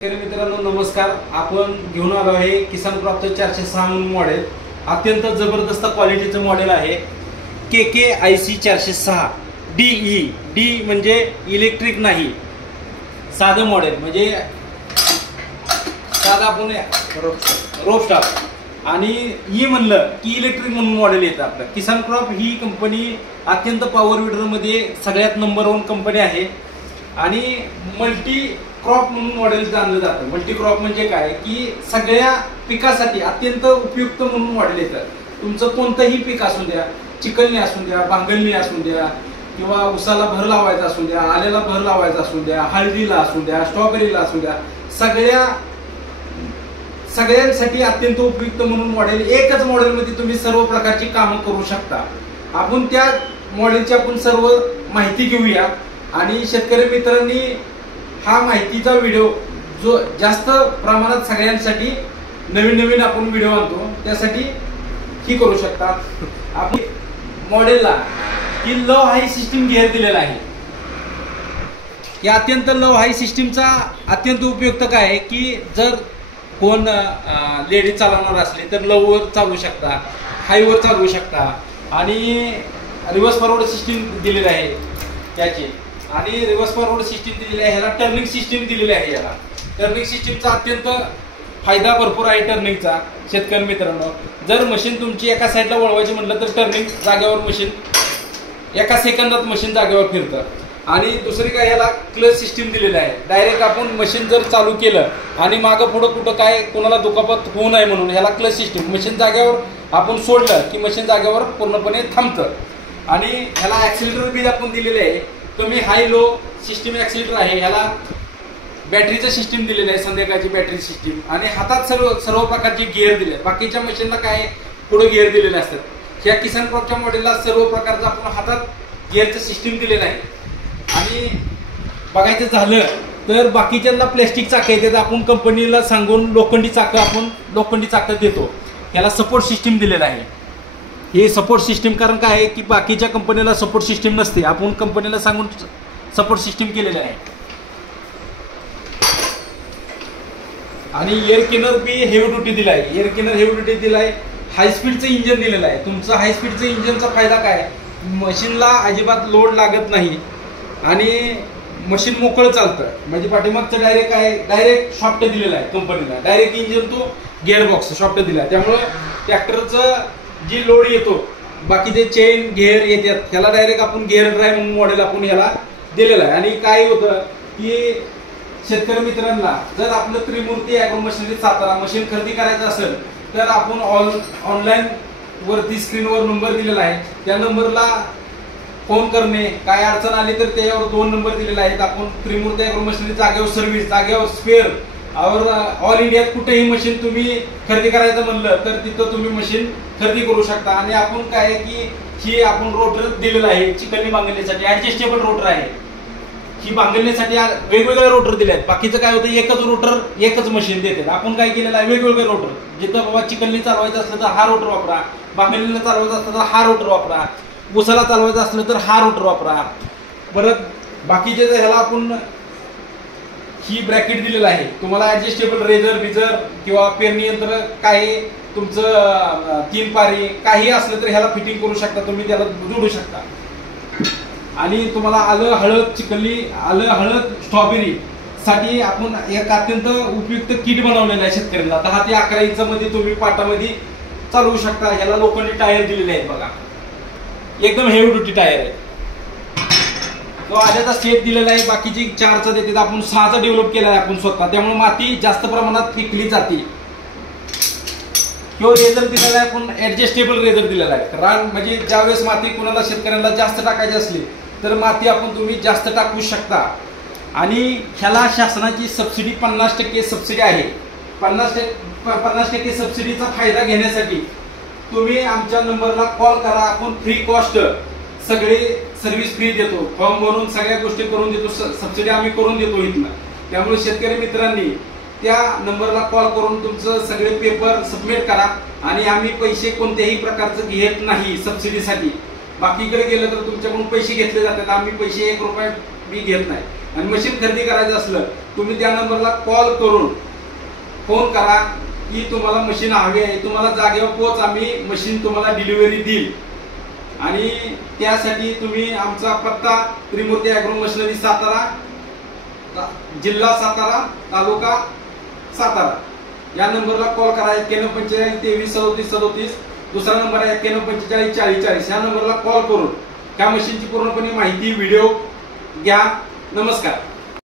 मित्रांनो नमस्कार. आपण घेऊन आलो आहे किसान क्रॉपचं 406 मॉडेल. अत्यंत जबरदस्त क्वालिटीचं मॉडेल आहे. KKIC 406 DE. डी म्हणजे इलेक्ट्रिक नाही, साधं मॉडेल म्हणजे साधा आपण रोप स्टाफ आणि ई म्हणलं की इलेक्ट्रिक म्हणून मॉडेल येतं आपलं. किसान क्रॉप ही कंपनी अत्यंत पॉवर विडरमध्ये सगळ्यात नंबर 1 कंपनी आहे आणि मल्टी क्रॉप म्हणून मॉडेल जाणलं जातं. मल्टी क्रॉप म्हणजे काय की सगळ्या पिकासाठी अत्यंत उपयुक्त म्हणून मॉडेल येतं. तुमचं कोणतंही पीक असू द्या, चिकलणी असू द्या, बांगलणी असू द्या किंवा उसाला भर लावायचा असू द्या, आल्याला भर लावायचा असू द्या, हळदीला असू द्या, स्ट्रॉबेरीला असू द्या, सगळ्यांसाठी अत्यंत उपयुक्त म्हणून मॉडेल. एकच मॉडेलमध्ये तुम्ही सर्व प्रकारची कामं करू शकता. आपण त्या मॉडेलची आपण सर्व माहिती घेऊया आणि शेतकरी मित्रांनी हा माहितीचा व्हिडिओ जो जास्त प्रमाणात सगळ्यांसाठी नवीन आपण व्हिडिओ आणतो त्यासाठी ही करू शकता. आपण मॉडेलला की लो हाय सिस्टीम गिअर दिलेला आहे. या अत्यंत लो हाय सिस्टीमचा अत्यंत उपयुक्त काय आहे की जर कोण लेडीज चालवणार असले तर लोवर चालवू शकता, हायवर चालवू शकता आणि रिव्हर्स फॉरवर्ड सिस्टीम दिलेली आहे त्याची आणि रिव्हर्स फॉरवर्ड सिस्टीम दिलेली आहे. ह्याला टर्निंग सिस्टीम दिलेली आहे. याला टर्निंग सिस्टीमचा अत्यंत फायदा भरपूर आहे टर्निंगचा. शेतकरी मित्रांनो जर मशीन तुमची एका साईडला वळवायची म्हटलं तर टर्निंग जागेवर मशीन एका सेकंदात मशीन जागेवर फिरतं. आणि दुसरी काय ह्याला क्लच सिस्टीम दिलेली आहे. डायरेक्ट आपण मशीन जर चालू केलं आणि मागं पुढं कुठं काय कोणाला दुखापत होऊ नये म्हणून ह्याला क्लच सिस्टीम मशीन जागेवर आपण सोडलं की मशीन जागेवर पूर्णपणे थांबतं. आणि ह्याला ऍक्सिलेटर बी आपण दिलेले आहे. कमी हाय लो सिस्टीम ऍक्सिलेटर आहे. ह्याला बॅटरीचं सिस्टीम दिलेलं आहे, संध्याकाळची बॅटरी सिस्टीम आणि हातात सर्व प्रकारचे गिअर दिले. बाकीच्या मशीनला काय पुढे गिअर दिलेले असतात. ह्या किसान क्रॉपच्या मॉडेलला सर्व प्रकारचं आपण हातात गिअरचं सिस्टीम दिलेलं आहे. आणि बघायचं झालं तर बाकीच्यांना प्लॅस्टिक चाकं येतात. आपण कंपनीला सांगून लोखंडी चाकं देतो. याला सपोर्ट सिस्टीम दिलेलं आहे. हे सपोर्ट सिस्टीम कारण काय आहे की बाकीच्या कंपनीला सपोर्ट सिस्टीम नसते. आपण कंपनीला सांगून सपोर्ट सिस्टीम केलेलं आहे. आणि एअर क्लिनर बी हेवी ड्युटी दिला आहे. एअर क्लिनर हेवी ड्युटी दिला आहे. हाय स्पीडचं इंजन दिलेलं आहे. तुमचं हाय स्पीडचं इंजनचा फायदा काय, मशीनला अजिबात लोड लागत नाही आणि मशीन मोकळं चालतं. म्हणजे पाठीमागचं डायरेक्ट सॉफ्ट दिलेलं आहे कंपनीला. डायरेक्ट इंजन तो गिअरबॉक्स सॉफ्ट दिला आहे. त्यामुळं ट्रॅक्टरचं जी लोड येतो बाकीचे चेन गिअर येतात ह्याला डायरेक्ट आपण गिअर ड्राईव्ह म्हणून मॉडेल आपण ह्याला दिलेलं आहे. आणि काय होतं की शेतकरी मित्रांना जर आपलं त्रिमूर्ती ॲग्रो मशिनरी सातारा मशीन खरेदी करायचं असेल तर आपण ऑनलाईन वरती स्क्रीनवर नंबर दिलेला आहे. त्या नंबरला फोन करणे. काय अडचण आली तर त्याच्यावर 2 नंबर दिलेले आहेत. आपण त्रिमूर्ती ॲग्रो मशिनरी जागेवर सर्व्हिस, जागेवर स्पेअर और ऑल इंडियात कुठेही मशीन तुम्ही खरेदी करायचं म्हणलं तर तिथं तुम्ही मशीन खरेदी करू शकता. आणि आपण काय की ही आपण रोटर दिलेला आहे चिकलणी बांगडण्यासाठी. ऍडजस्टेबल रोटर आहे. ही बांगडण्यासाठी वेगवेगळे रोटर दिले आहेत. बाकीचं काय होतं एकच रोटर एकच मशीन देतात. आपण काय केलेलं आहे वेगवेगळे रोटर. जिथं बाबा चिकलणी चालवायचं असलं तर हा रोटर वापरा, बांगडणीला चालवायचं असलं तर हा रोटर वापरा, उसाला चालवायचं असलं तर हा रोटर वापरा. परत बाकीचे ह्याला आपण ही ब्रॅकेट दिलेलं आहे. तुम्हाला ऍडजस्टेबल रेझर बिझर किंवा पेरणी यंत्र काही तुमचं 3 पारी काही असलं तर ह्याला फिटिंग करू शकता तुम्ही, त्याला जोडू शकता. आणि तुम्हाला आलं हळद चिकलणी, आलं हळद स्ट्रॉबेरी साठी आपण एक अत्यंत उपयुक्त किट बनवलेलं आहे शेतकऱ्यांना. 10 ते 11 इंचामध्ये तुम्ही पाटामध्ये चालवू शकता. ह्याला लोखंडी टायर दिलेले आहेत बघा. एकदम हेवी ड्युटी टायर आहे. तो आल्याचा सेट दिलेला आहे. बाकीची 4चा देतात. आपण 6चा डेव्हलप केला आहे आपण स्वतः. त्यामुळे माती जास्त प्रमाणात फेकली जाते. किंवा रेझर दिलेला आहे. आपण ऍडजस्टेबल रेझर दिलेला आहे. रान म्हणजे ज्यावेळेस माती कोणाला शेतकऱ्यांना जास्त टाकायची असली तर माती आपण तुम्ही जास्त टाकू शकता. आणि ह्याला शासनाची सबसिडी 50% सबसिडी आहे. 50% सबसिडीचा फायदा घेण्यासाठी तुम्ही आमच्या नंबरला कॉल करा. आपण फ्री कॉस्ट सगळे सर्व्हिस फ्री देतो. फॉर्म भरून सगळ्या गोष्टी करून देतो. सबसिडी आम्ही करून देतो इथनं. त्यामुळे शेतकरी मित्रांनी त्या नंबरला कॉल करून तुमचं सगळे पेपर सबमिट करा. आणि आम्ही पैसे कोणत्याही प्रकारचं घेत नाही सबसिडीसाठी. बाकीकडे गेलं तर तुमच्याकडून पैसे घेतले जातात. आम्ही पैसे 1 रुपया बी घेत नाही. आणि मशीन खरेदी करायचं असलं तुम्ही त्या नंबरला कॉल करून फोन करा की तुम्हाला मशीन हवे आहे, तुम्हाला जागेवर पोच आम्ही मशीन तुम्हाला डिलिव्हरी देईल। आणि त्यासाठी तुम्ही आमचा पत्ता त्रिमूर्ती ॲग्रो मशिनरी सातारा, जिल्हा सातारा, तालुका सातारा या नंबरला कॉल करा। 9145 23 37 37, दुसरा नंबर आहे 9145 40 40, या नंबरला कॉल करून त्या मशीनची पूर्णपणे माहिती व्हिडिओ घ्या। नमस्कार।